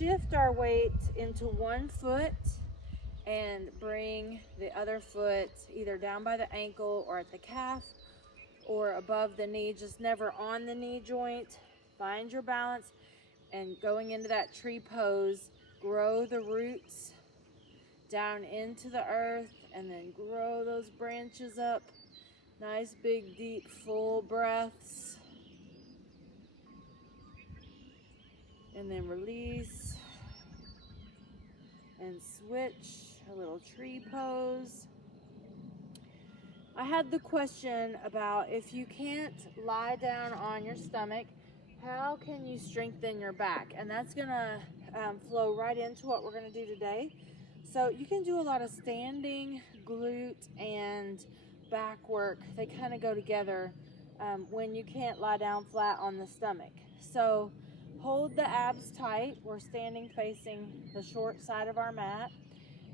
shift our weight into one foot and bring the other foot either down by the ankle or at the calf or above the knee, just never on the knee joint. Find your balance, and going into that tree pose, grow the roots down into the earth and then grow those branches up. Nice big deep full breaths, and then release and switch a little tree pose. I had the question about, if you can't lie down on your stomach, how can you strengthen your back? And that's gonna flow right into what we're gonna do today. So you can do a lot of standing glute and back work. They kind of go together when you can't lie down flat on the stomach. So hold the abs tight. We're standing facing the short side of our mat,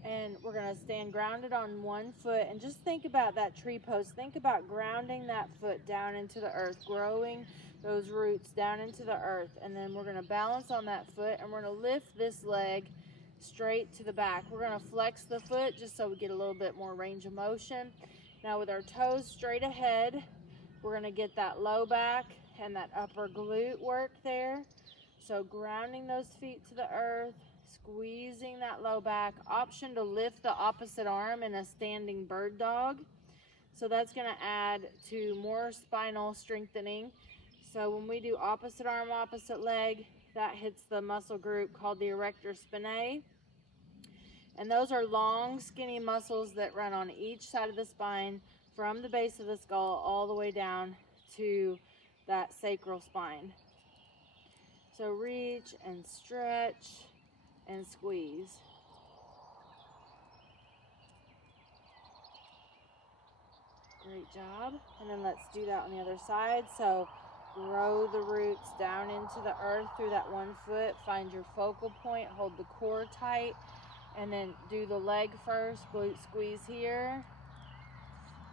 and we're going to stand grounded on one foot, and just think about that tree pose. Think about grounding that foot down into the earth, growing those roots down into the earth, and then we're going to balance on that foot, and we're going to lift this leg straight to the back. We're going to flex the foot just so we get a little bit more range of motion. Now with our toes straight ahead, we're going to get that low back and that upper glute work there. So grounding those feet to the earth, squeezing that low back. Option to lift the opposite arm in a standing bird dog. So that's going to add to more spinal strengthening. So when we do opposite arm, opposite leg, that hits the muscle group called the erector spinae. And those are long, skinny muscles that run on each side of the spine from the base of the skull all the way down to that sacral spine. So reach and stretch and squeeze. Great job. And then let's do that on the other side. So grow the roots down into the earth through that one foot. Find your focal point, hold the core tight, and then do the leg first. Glute squeeze here.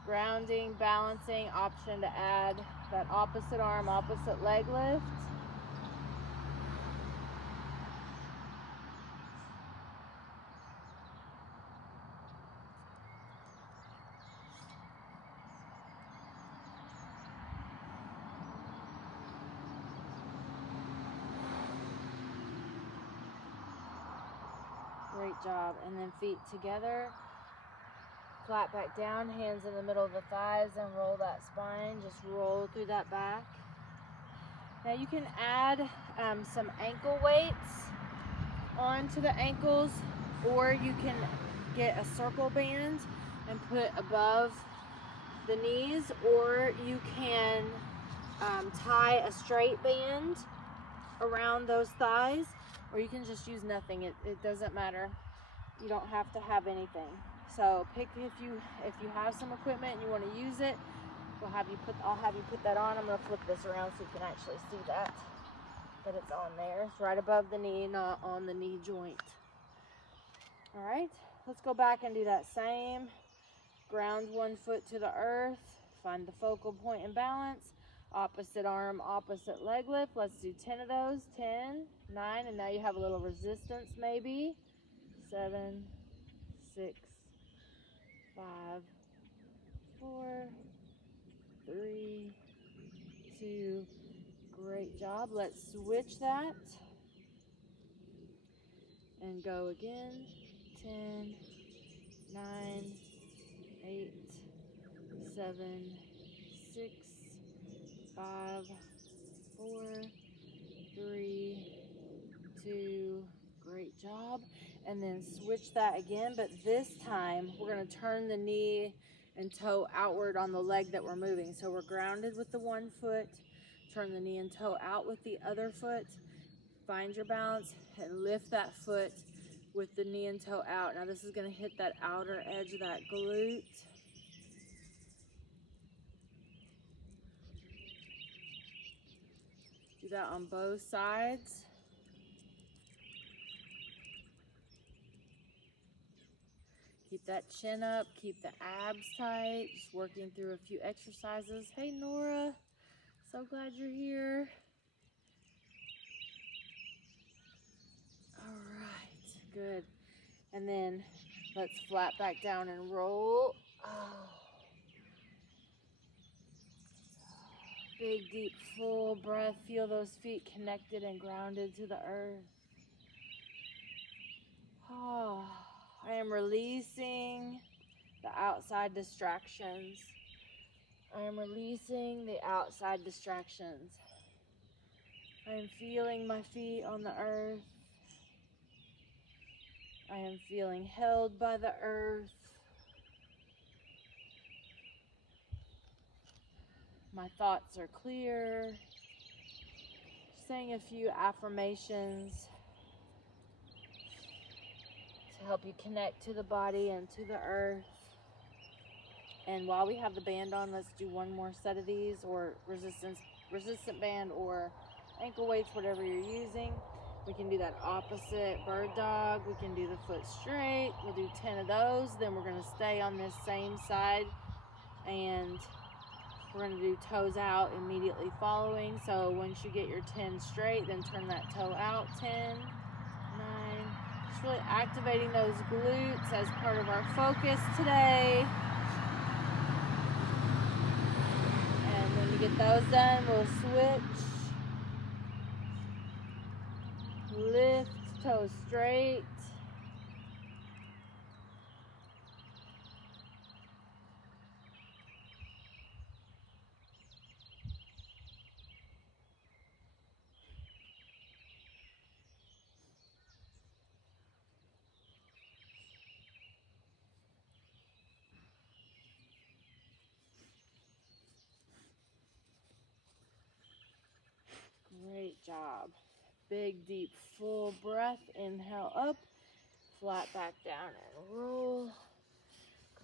Grounding, balancing, option to add that opposite arm, opposite leg lift. Great job. And then feet together, flat back down, hands in the middle of the thighs, and roll that spine. Just roll through that back. Now you can add some ankle weights onto the ankles, or you can get a circle band and put above the knees, or you can tie a straight band around those thighs, or you can just use nothing. It doesn't matter. You don't have to have anything. So pick, if you have some equipment and you want to use it, I'll have you put that on. I'm going to flip this around so you can actually see that it's on there. It's right above the knee, not on the knee joint. All right, let's go back and do that same. Ground one foot to the earth. Find the focal point and balance. Opposite arm, opposite leg lift. Let's do 10 of those. 10, 9, and now you have a little resistance maybe. 7, 6, 5, 4, 3, 2. Great job. Let's switch that and go again. 10, 9, 8, 7, 6, 5, 4, 3, 2. Great job. And then switch that again, but this time we're going to turn the knee and toe outward on the leg that we're moving. So we're grounded with the one foot, turn the knee and toe out with the other foot. Find your balance and lift that foot with the knee and toe out. Now this is going to hit that outer edge of that glute. Do that on both sides. Keep that chin up, keep the abs tight, just working through a few exercises. Hey Nora, so glad you're here. All And then let's flat back down and roll. Oh. Big, deep, full breath. Feel those feet connected and grounded to the earth. Oh, I am releasing the outside distractions. I am releasing the outside distractions. I am feeling my feet on the earth. I am feeling held by the earth. My thoughts are clear. Saying a few affirmations to help you connect to the body and to the earth. And while we have the band on, let's do one more set of these, or resistant band or ankle weights, whatever you're using. We can do that opposite bird dog. We can do the foot straight. We'll do 10 of those. Then we're going to stay on this same side, and we're going to do toes out immediately following. So once you get your 10 straight, then turn that toe out. 10, 9. Just really activating those glutes as part of our focus today. And when we get those done, we'll switch. Lift, toes straight. Great job. Big, deep, full breath. Inhale up, flat back down and roll.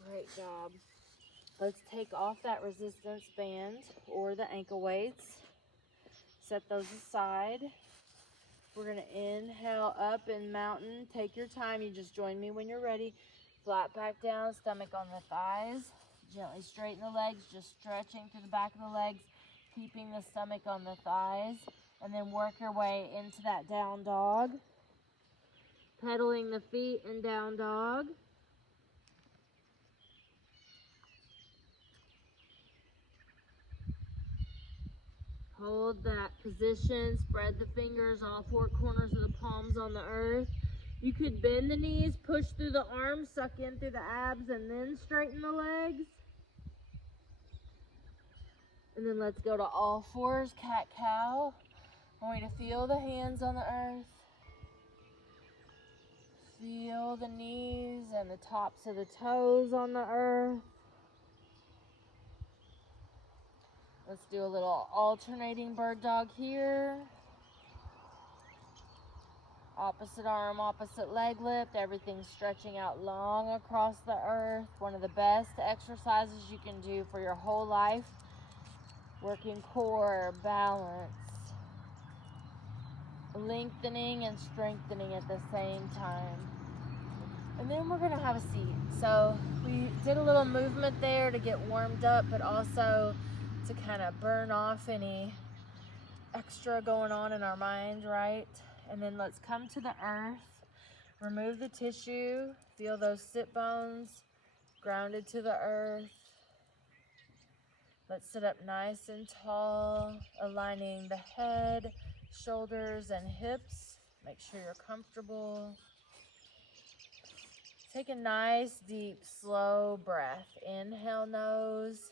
Great job. Let's take off that resistance band or the ankle weights. Set those aside. We're going to inhale up in mountain. Take your time. You just join me when you're ready. Flat back down, stomach on the thighs. Gently straighten the legs, just stretching through the back of the legs, keeping the stomach on the thighs. And then work your way into that down dog. Pedaling the feet in down dog. Hold that position. Spread the fingers, all four corners of the palms on the earth. You could bend the knees, push through the arms, suck in through the abs, and then straighten the legs. And then let's go to all fours, cat-cow. I want you to feel the hands on the earth. Feel the knees and the tops of the toes on the earth. Let's do a little alternating bird dog here. Opposite arm, opposite leg lift. Everything stretching out long across the earth. One of the best exercises you can do for your whole life. Working core, balance. Lengthening and strengthening at the same time. And then we're going to have a seat. So we did a little movement there to get warmed up, but also to kind of burn off any extra going on in our mind, right? And then let's come to the earth. Remove the tissue. Feel those sit bones grounded to the earth. Let's sit up nice and tall, aligning the head, shoulders, and hips. Make sure you're comfortable. Take a nice, deep, slow breath. Inhale, nose.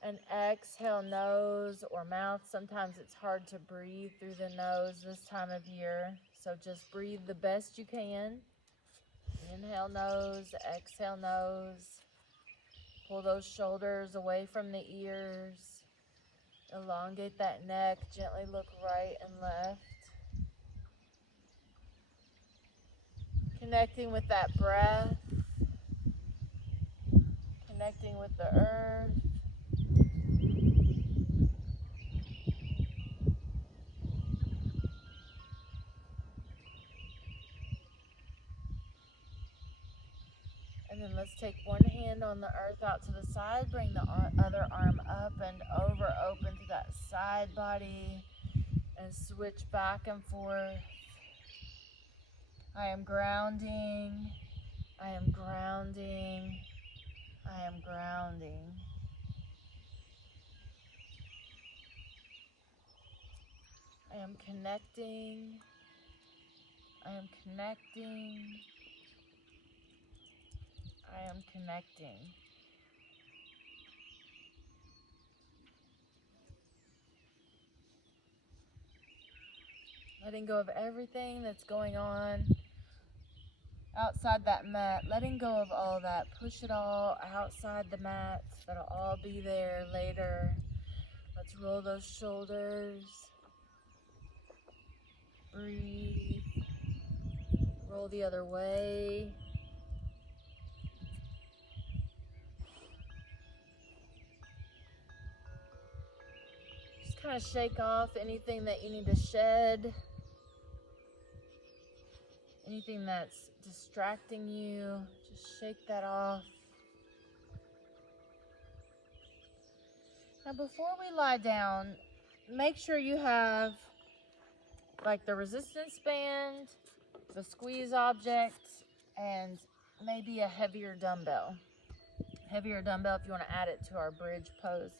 And exhale, nose or mouth. Sometimes it's hard to breathe through the nose this time of year. So just breathe the best you can. Inhale, nose. Exhale, nose. Pull those shoulders away from the ears. Elongate that neck. Gently look right and left. Connecting with that breath. Connecting with the earth. And then let's take one hand on the earth out to the side. Bring the other arm up and over, open to that side body. And switch back and forth. I am grounding. I am grounding. I am grounding. I am connecting. I am connecting. I am connecting. Letting go of everything that's going on outside that mat. Letting go of all that. Push it all outside the mat. That'll all be there later. Let's roll those shoulders. Breathe. Roll the other way. Just kind of shake off anything that you need to shed. Anything that's distracting you, just shake that off. Now before we lie down, make sure you have like the resistance band, the squeeze object, and maybe a heavier dumbbell. Heavier dumbbell if you want to add it to our bridge pose.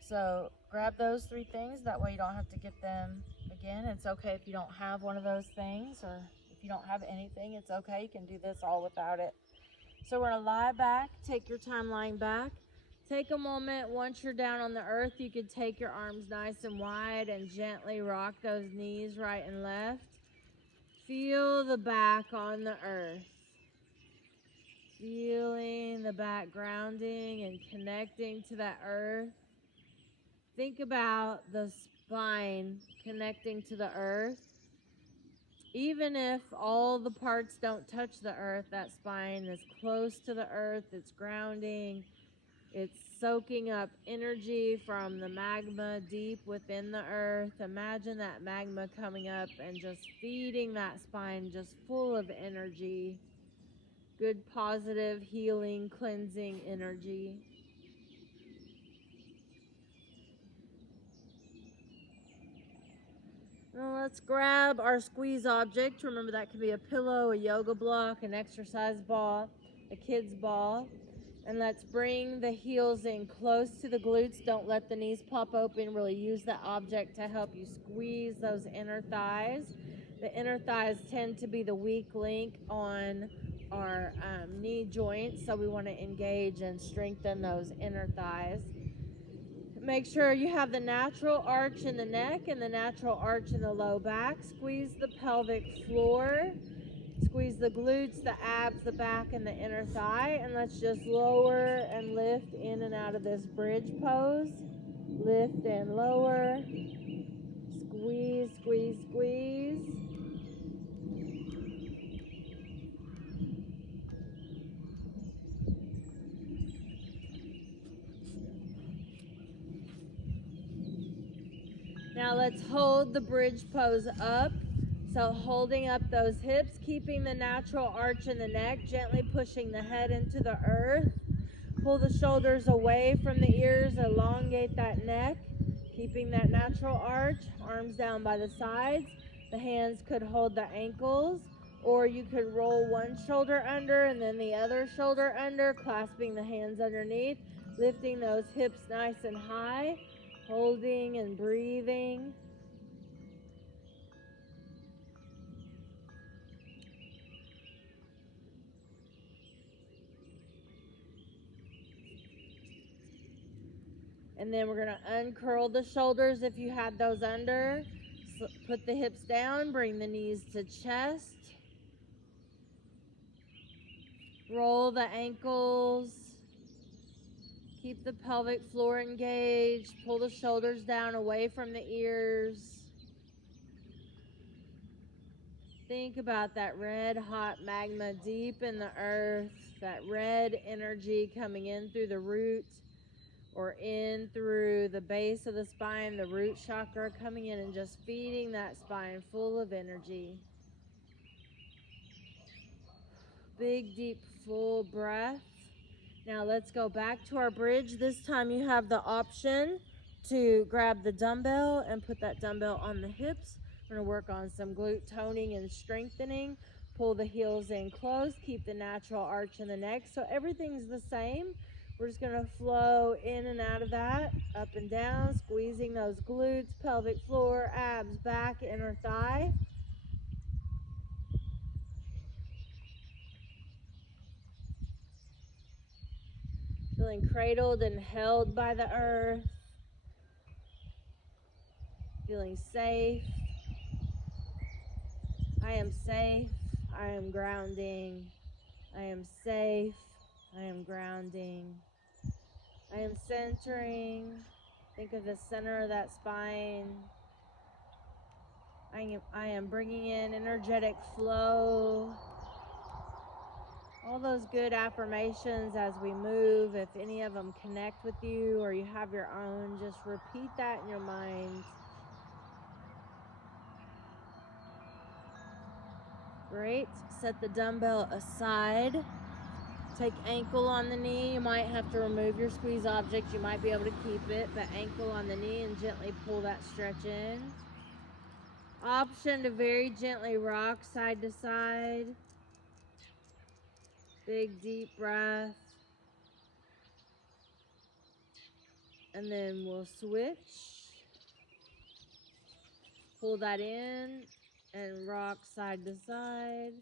So grab those 3 things, that way you don't have to get them again. It's okay if you don't have one of those things, or if you don't have anything, it's okay. You can do this all without it. So we're gonna lie back, take your time lying back. Take a moment, once you're down on the earth, you could take your arms nice and wide and gently rock those knees right and left. Feel the back on the earth. Feeling the back grounding and connecting to that earth. Think about the spine connecting to the earth. Even if all the parts don't touch the earth, that spine is close to the earth, it's grounding, it's soaking up energy from the magma deep within the earth. Imagine that magma coming up and just feeding that spine just full of energy. Good, positive, healing, cleansing energy. Now let's grab our squeeze object. Remember, that could be a pillow, a yoga block, an exercise ball, a kid's ball. And let's bring the heels in close to the glutes. Don't let the knees pop open. Really use the object to help you squeeze those inner thighs. The inner thighs tend to be the weak link on our knee joints, so we want to engage and strengthen those inner thighs. Make sure you have the natural arch in the neck and the natural arch in the low back. Squeeze the pelvic floor. Squeeze the glutes, the abs, the back, and the inner thigh. And let's just lower and lift in and out of this bridge pose. Lift and lower. Squeeze, squeeze, squeeze. Now let's hold the bridge pose up. So holding up those hips, keeping the natural arch in the neck, gently pushing the head into the earth. Pull the shoulders away from the ears, elongate that neck, keeping that natural arch. Arms down by the sides. The hands could hold the ankles, or you could roll one shoulder under and then the other shoulder under, clasping the hands underneath, lifting those hips nice and high, holding and breathing. And then we're going to uncurl the shoulders if you had those under. Put the hips down, bring the knees to chest. Roll the ankles. Keep the pelvic floor engaged. Pull the shoulders down away from the ears. Think about that red hot magma deep in the earth. That red energy coming in through the roots, or in through the base of the spine, the root chakra, coming in and just feeding that spine full of energy. Big, deep, full breath. Now let's go back to our bridge. This time you have the option to grab the dumbbell and put that dumbbell on the hips. We're going to work on some glute toning and strengthening. Pull the heels in close, keep the natural arch in the neck. So everything's the same. We're just going to flow in and out of that, up and down, squeezing those glutes, pelvic floor, abs, back, inner thigh. Feeling cradled and held by the earth. Feeling safe. I am safe. I am grounding. I am safe. I am grounding. I am centering. Think of the center of that spine. I am bringing in energetic flow. All those good affirmations as we move. If any of them connect with you or you have your own, just repeat that in your mind. Great. Set the dumbbell aside. Take ankle on the knee. You might have to remove your squeeze object. You might be able to keep it, but ankle on the knee and gently pull that stretch in. Option to very gently rock side to side. Big deep breath. And then we'll switch. Pull that in and rock side to side.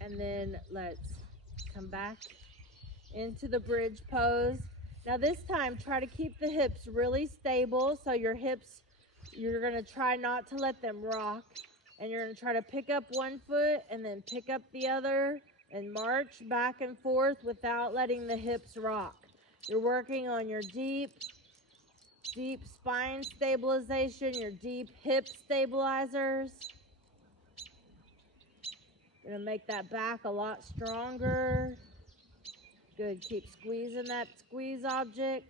And then let's come back into the bridge pose. Now this time, try to keep the hips really stable. So your hips, you're gonna try not to let them rock. And you're gonna try to pick up one foot and then pick up the other and march back and forth without letting the hips rock. You're working on your deep spine stabilization, your deep hip stabilizers. You're gonna make that back a lot stronger. Good, keep squeezing that squeeze object.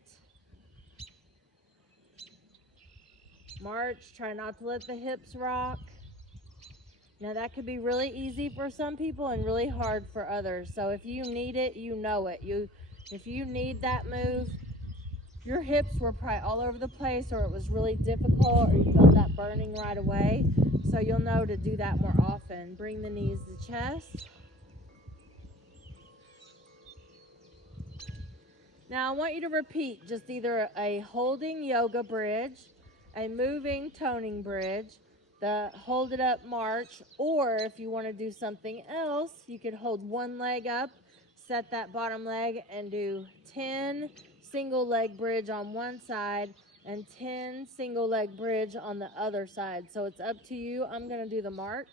March, try not to let the hips rock. Now that could be really easy for some people and really hard for others. So if you need it, you know it. If you need that move, your hips were probably all over the place, or it was really difficult, or you felt that burning right away. So you'll know to do that more often. Bring the knees to chest. Now I want you to repeat just either a holding yoga bridge, a moving toning bridge, the hold it up march, or if you want to do something else, you could hold one leg up, set that bottom leg, and do 10 single leg bridge on one side and 10 single leg bridge on the other side. So it's up to you. I'm going to do the march.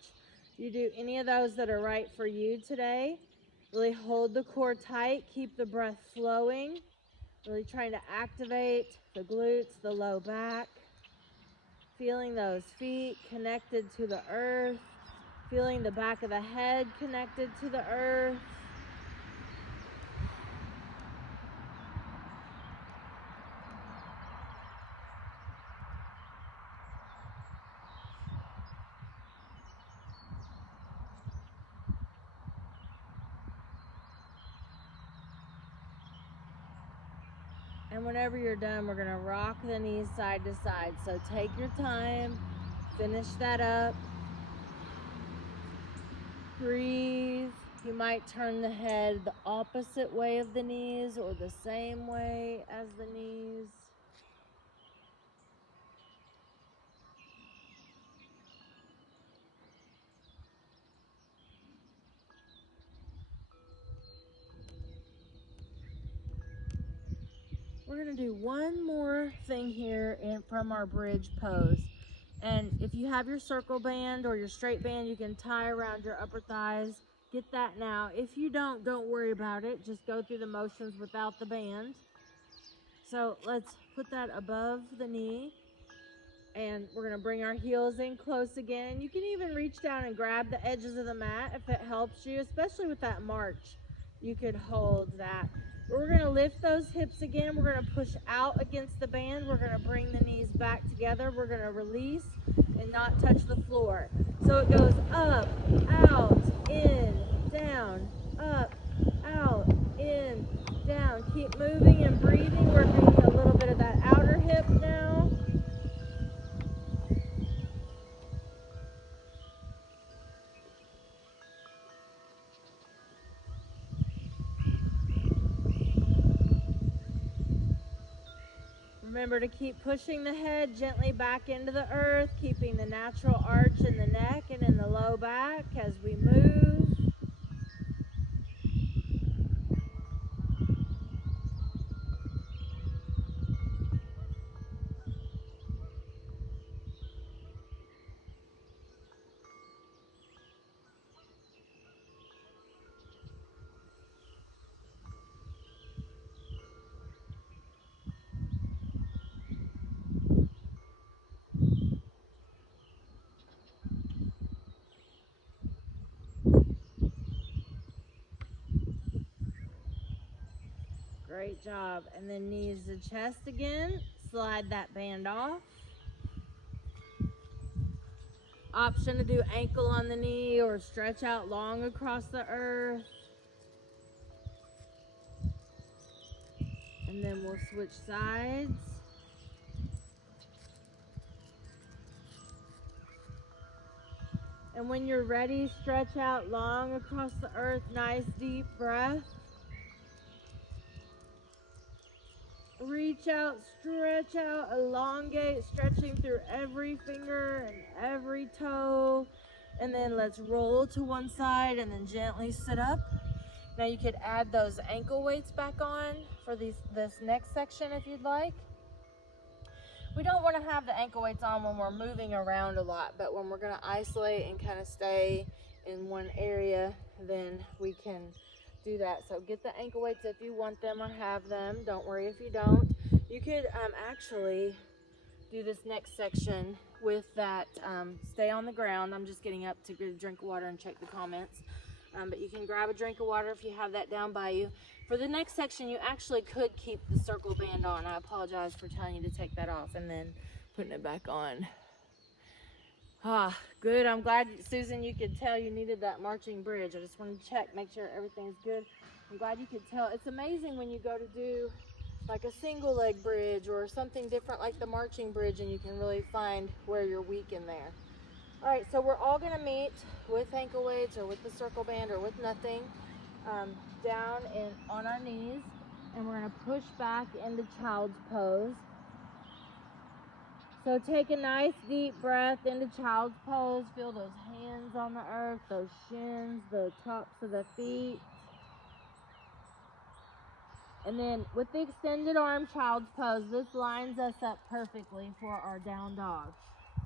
You do any of those that are right for you today. Really hold the core tight, keep the breath flowing. Really trying to activate the glutes, the low back. Feeling those feet connected to the earth. Feeling the back of the head connected to the earth. And whenever you're done, we're going to rock the knees side to side. So take your time, finish that up. Breathe. You might turn the head the opposite way of the knees or the same way as the knees. We're going to do one more thing here from our bridge pose. And if you have your circle band or your straight band, you can tie around your upper thighs. Get that now. If you don't worry about it. Just go through the motions without the band. So let's put that above the knee. And we're going to bring our heels in close again. You can even reach down and grab the edges of the mat if it helps you, especially with that march. You could hold that. We're going to lift those hips again. We're going to push out against the band. We're going to bring the knees back together. We're going to release. and not touch the floor. So it goes up, out, in, down, up, out, in, down. Keep moving and breathing, working a little bit of that outer hip now. Remember to keep pushing the head gently back into the earth, keeping the natural arch in the neck and in the low back as we move. Great job. And then knees to chest again. Slide that band off. Option to do ankle on the knee or stretch out long across the earth. And then we'll switch sides. And when you're ready, stretch out long across the earth. Nice deep breath. Reach out, stretch out, elongate, stretching through every finger and every toe. And then let's roll to one side and then gently sit up. Now you could add those ankle weights back on for this next section if you'd like. We don't want to have the ankle weights on when we're moving around a lot, but when we're going to isolate and kind of stay in one area, then we can do that. So get the ankle weights if you want them or have them. Don't worry if you don't. You could actually do this next section with that stay on the ground. I'm just getting up to get a drink of water and check the comments. But you can grab a drink of water if you have that down by you. For the next section, you actually could keep the circle band on. I apologize for telling you to take that off and then putting it back on. Ah, good. I'm glad, Susan, you could tell you needed that marching bridge. I just wanted to check, make sure everything's good. I'm glad you could tell. It's amazing when you go to do like a single leg bridge or something different like the marching bridge, and you can really find where you're weak in there. All right, so we're all gonna meet with ankle weights or with the circle band or with nothing, down on our knees, and we're gonna push back into child's pose. So take a nice deep breath into child's pose. Feel those hands on the earth, those shins, the tops of the feet. And then with the extended arm child's pose, this lines us up perfectly for our down dog.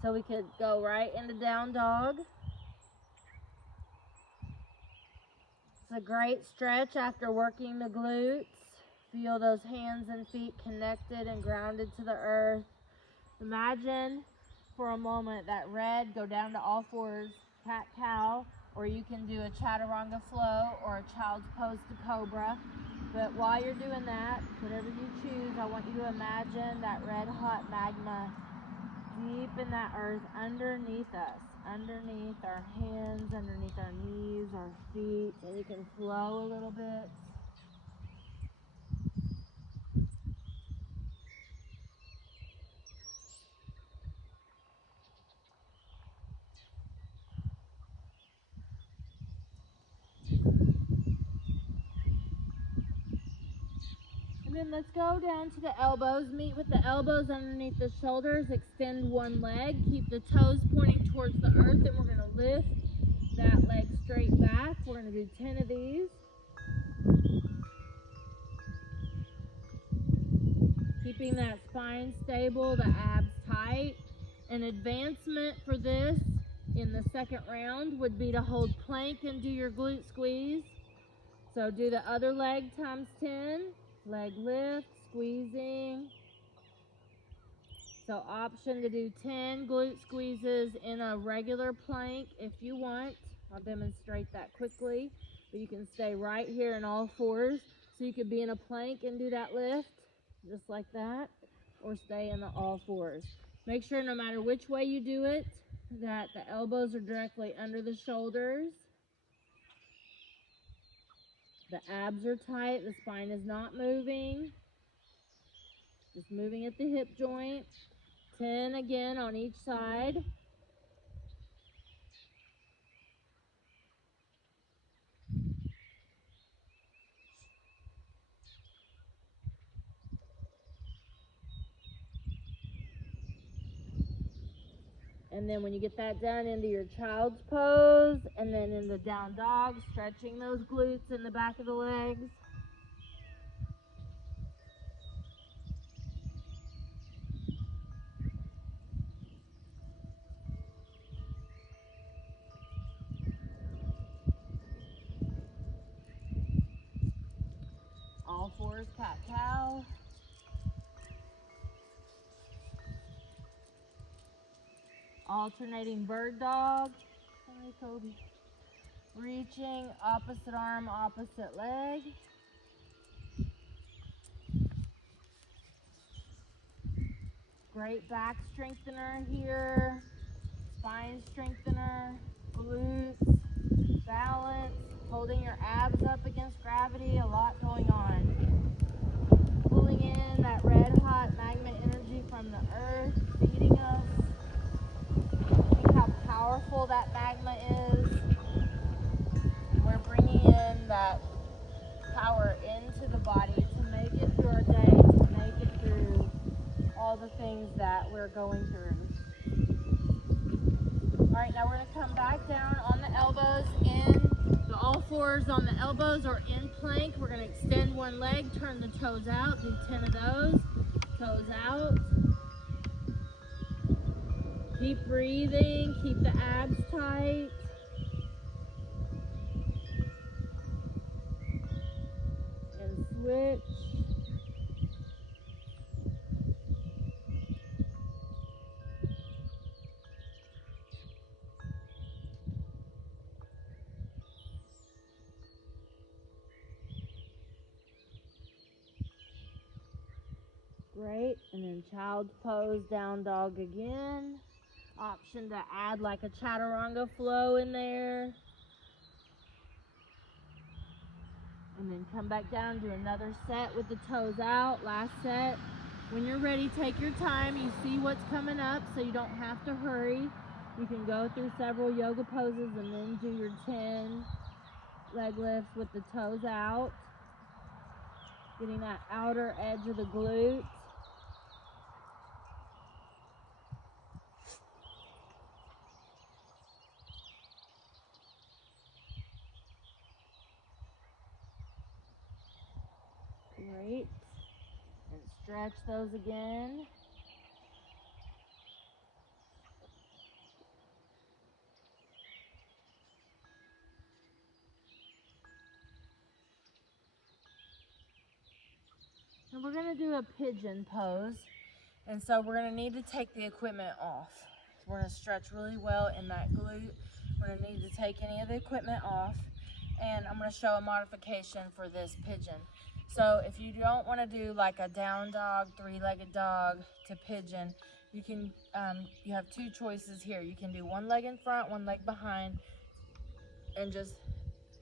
So we could go right into down dog. It's a great stretch after working the glutes. Feel those hands and feet connected and grounded to the earth. Imagine for a moment that red, go down to all fours, cat-cow, or you can do a chaturanga flow or a child's pose to cobra. But while you're doing that, whatever you choose, I want you to imagine that red hot magma deep in that earth underneath us, underneath our hands, underneath our knees, our feet, and you can flow a little bit. And then let's go down to the elbows. Meet with the elbows underneath the shoulders. Extend one leg. Keep the toes pointing towards the earth. And we're going to lift that leg straight back. We're going to do 10 of these. Keeping that spine stable, the abs tight. An advancement for this in the second round would be to hold plank and do your glute squeeze. So do the other leg times 10. Leg lift, squeezing. So option to do 10 glute squeezes in a regular plank if you want. I'll demonstrate that quickly. But you can stay right here in all fours. So you could be in a plank and do that lift, just like that, or stay in the all fours. Make sure no matter which way you do it, that the elbows are directly under the shoulders. The abs are tight. The spine is not moving. Just moving at the hip joint. 10 again on each side. And then when you get that done, into your child's pose, and then in the down dog, stretching those glutes in the back of the legs. All fours, cat-cow. Alternating bird dog. Sorry, Kobe. Reaching, opposite arm, opposite leg. Great back strengthener here. Spine strengthener. Glutes. Balance. Holding your abs up against gravity. A lot going on. Pulling in that red hot magma energy from the earth. Feeding us. Think how powerful that magma is. We're bringing in that power into the body to make it through our day, to make it through all the things that we're going through. All right, now we're going to come back down on the elbows in the all fours on the elbows or in plank. We're going to extend one leg, turn the toes out, do 10 of those. Toes out. Keep breathing, keep the abs tight. And switch. Great, and then child's pose, down dog again. Option to add like a chaturanga flow in there. And then come back down, do another set with the toes out, last set. When you're ready, take your time. You see what's coming up, so you don't have to hurry. You can go through several yoga poses and then do your 10 leg lifts with the toes out. Getting that outer edge of the glute. Great. And stretch those again. And we're going to do a pigeon pose. And so we're going to need to take the equipment off. We're going to stretch really well in that glute. We're going to need to take any of the equipment off. And I'm going to show a modification for this pigeon. So if you don't want to do like a down dog, three-legged dog to pigeon, you can, you have two choices here. You can do one leg in front, one leg behind, and just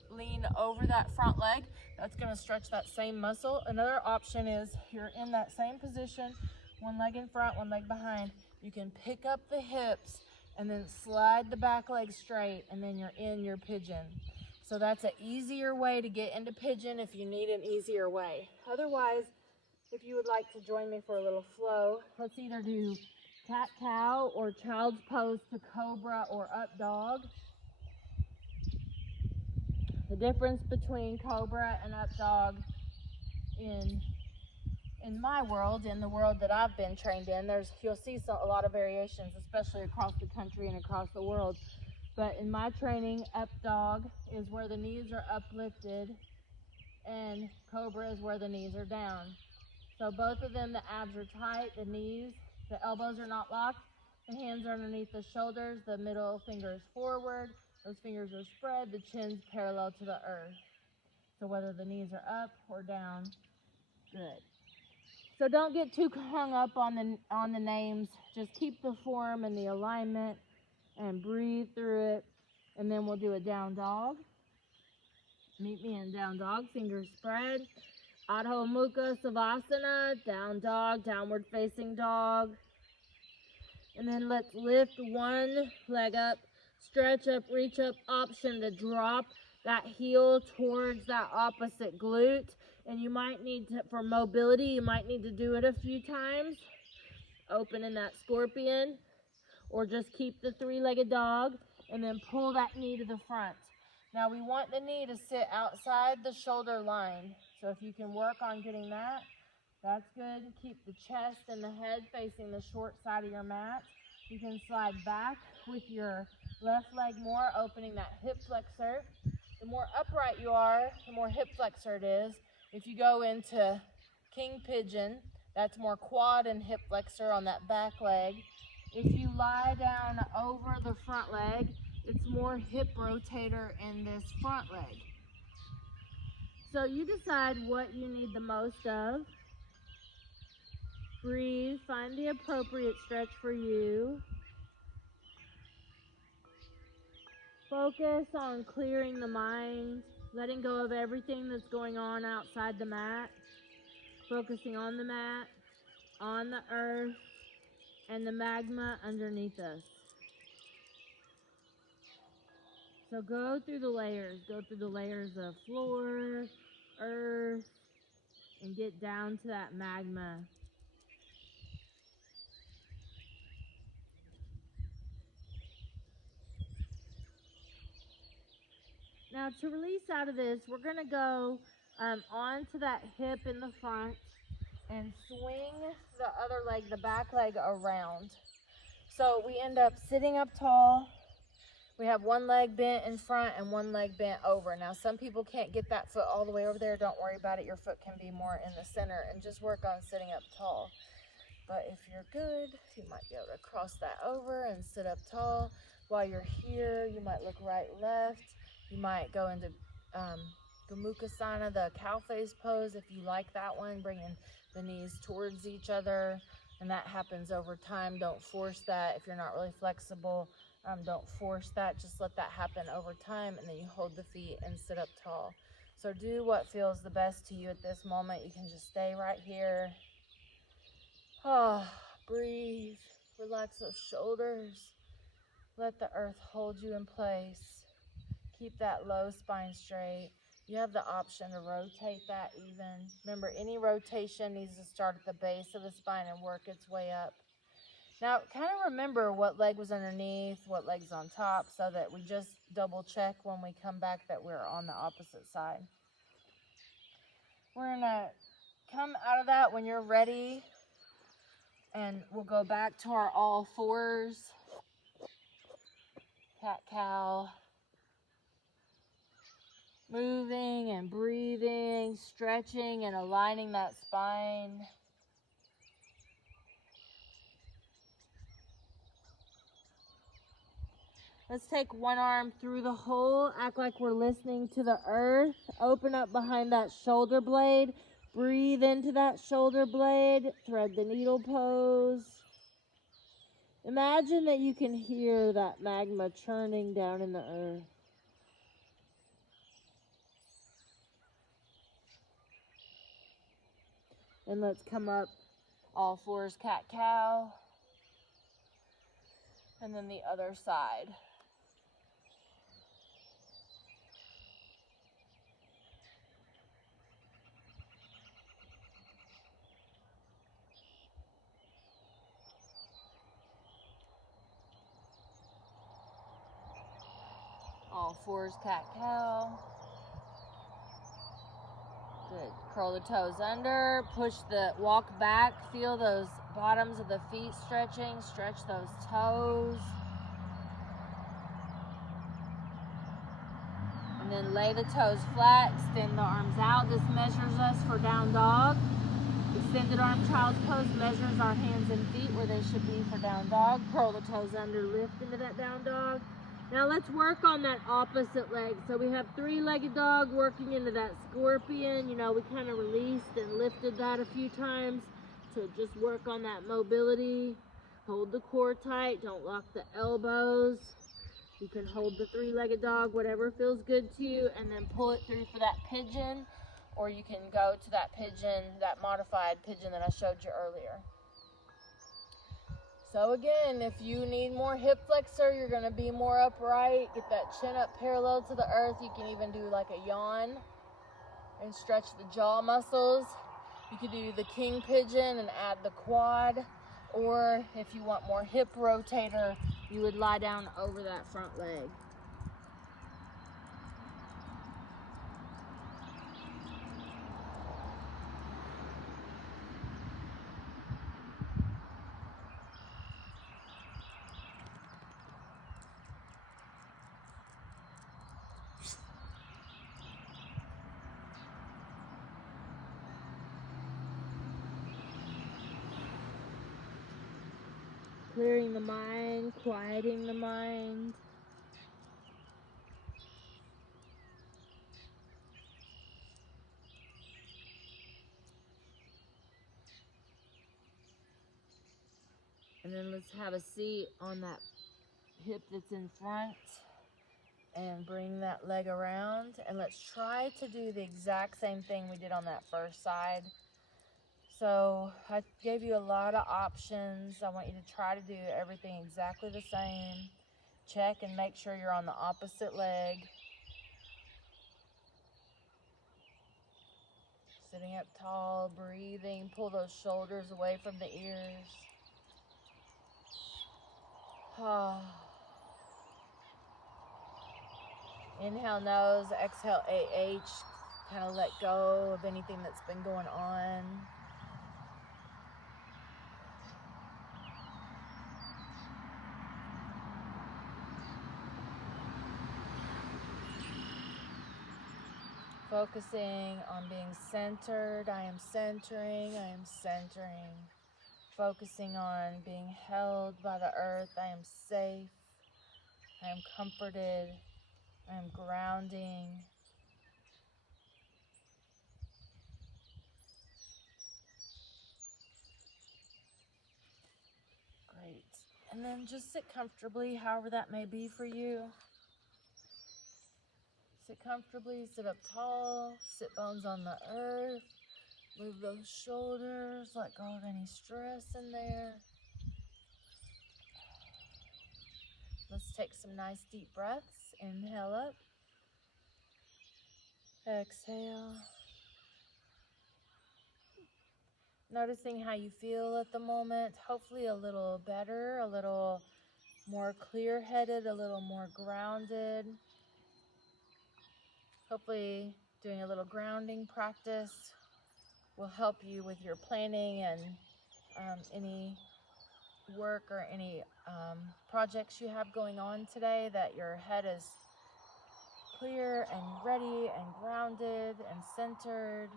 lean over that front leg. That's going to stretch that same muscle. Another option is you're in that same position, one leg in front, one leg behind. You can pick up the hips and then slide the back leg straight, and then you're in your pigeon. So that's an easier way to get into pigeon if you need an easier way. Otherwise, if you would like to join me for a little flow, let's either do cat-cow or child's pose to cobra or up dog. The difference between cobra and up dog in my world, in the world that I've been trained in, you'll see a lot of variations, especially across the country and across the world. But in my training, up dog is where the knees are uplifted, and cobra is where the knees are down. So both of them, the abs are tight, the knees, the elbows are not locked, the hands are underneath the shoulders, the middle finger is forward, those fingers are spread, the chin's parallel to the earth. So whether the knees are up or down, good. So don't get too hung up on the names. Just keep the form and the alignment. and breathe through it. And then we'll do a down dog. Meet me in down dog, fingers spread. Adho Mukha Savasana, down dog, downward facing dog. And then let's lift one leg up, stretch up, reach up, option to drop that heel towards that opposite glute. And you might need to, for mobility, you might need to do it a few times. Open in that scorpion, or just keep the three-legged dog, and then pull that knee to the front. Now we want the knee to sit outside the shoulder line. So if you can work on getting that, that's good. Keep the chest and the head facing the short side of your mat. You can slide back with your left leg more, opening that hip flexor. The more upright you are, the more hip flexor it is. If you go into king pigeon, that's more quad and hip flexor on that back leg. If you lie down over the front leg, it's more hip rotator in this front leg. So you decide what you need the most of. Breathe, find the appropriate stretch for you. Focus on clearing the mind, letting go of everything that's going on outside the mat. Focusing on the mat, on the earth, and the magma underneath us. So go through the layers of floor, earth, and get down to that magma. Now to release out of this, we're going to go onto that hip in the front and swing the other leg, the back leg, around. So we end up sitting up tall. We have one leg bent in front and one leg bent over. Now, some people can't get that foot all the way over there. Don't worry about it. Your foot can be more in the center, and just work on sitting up tall. But if you're good, you might be able to cross that over and sit up tall. While you're here, you might look right, left. You might go into Gomukhasana, the cow face pose, if you like that one, bringing the knees towards each other. And that happens over time. Don't force that. If you're not really flexible, don't force that. Just let that happen over time, and then you hold the feet and sit up tall. So do what feels the best to you at this moment. You can just stay right here. Breathe. Relax those shoulders. Let the earth hold you in place. Keep that low spine straight. You have the option to rotate that even. Remember, any rotation needs to start at the base of the spine and work its way up. Now, kind of remember what leg was underneath, what leg's on top, so that we just double check when we come back that we're on the opposite side. We're gonna come out of that when you're ready, and we'll go back to our all fours. Cat-cow. Moving and breathing, stretching and aligning that spine. Let's take one arm through the hole, act like we're listening to the earth. Open up behind that shoulder blade. Breathe into that shoulder blade. Thread the needle pose. Imagine that you can hear that magma churning down in the earth. And let's come up all fours, cat-cow. And then the other side. All fours, cat-cow. Good. Curl the toes under, walk back, feel those bottoms of the feet stretching, stretch those toes. And then lay the toes flat, extend the arms out. This measures us for down dog. Extended arm child's pose measures our hands and feet where they should be for down dog. Curl the toes under, lift into that down dog. Now let's work on that opposite leg. So we have three-legged dog working into that scorpion. You know, we kind of released and lifted that a few times to just work on that mobility. Hold the core tight, don't lock the elbows. You can hold the three-legged dog, whatever feels good to you, and then pull it through for that pigeon, or you can go to that pigeon, that modified pigeon that I showed you earlier. So again, if you need more hip flexor, you're gonna be more upright, get that chin up parallel to the earth. You can even do like a yawn and stretch the jaw muscles. You could do the king pigeon and add the quad, or if you want more hip rotator, you would lie down over that front leg. Clearing the mind, quieting the mind. And then let's have a seat on that hip that's in front and bring that leg around. And let's try to do the exact same thing we did on that first side. So I gave you a lot of options. I want you to try to do everything exactly the same. Check and make sure you're on the opposite leg. Sitting up tall, breathing, pull those shoulders away from the ears. Inhale nose, exhale AH. Kind of let go of anything that's been going on. Focusing on being centered. I am centering, I am centering. Focusing on being held by the earth. I am safe. I am comforted. I am grounding. Great. And then just sit comfortably, however that may be for you. Sit comfortably, sit up tall, sit bones on the earth. Move those shoulders, let go of any stress in there. Let's take some nice deep breaths. Inhale up. Exhale. Noticing how you feel at the moment. Hopefully a little better, a little more clear-headed, a little more grounded. Hopefully doing a little grounding practice will help you with your planning and any work or any projects you have going on today, that your head is clear and ready and grounded and centered.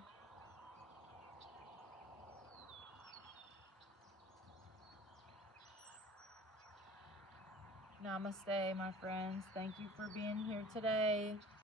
Namaste, my friends. Thank you for being here today.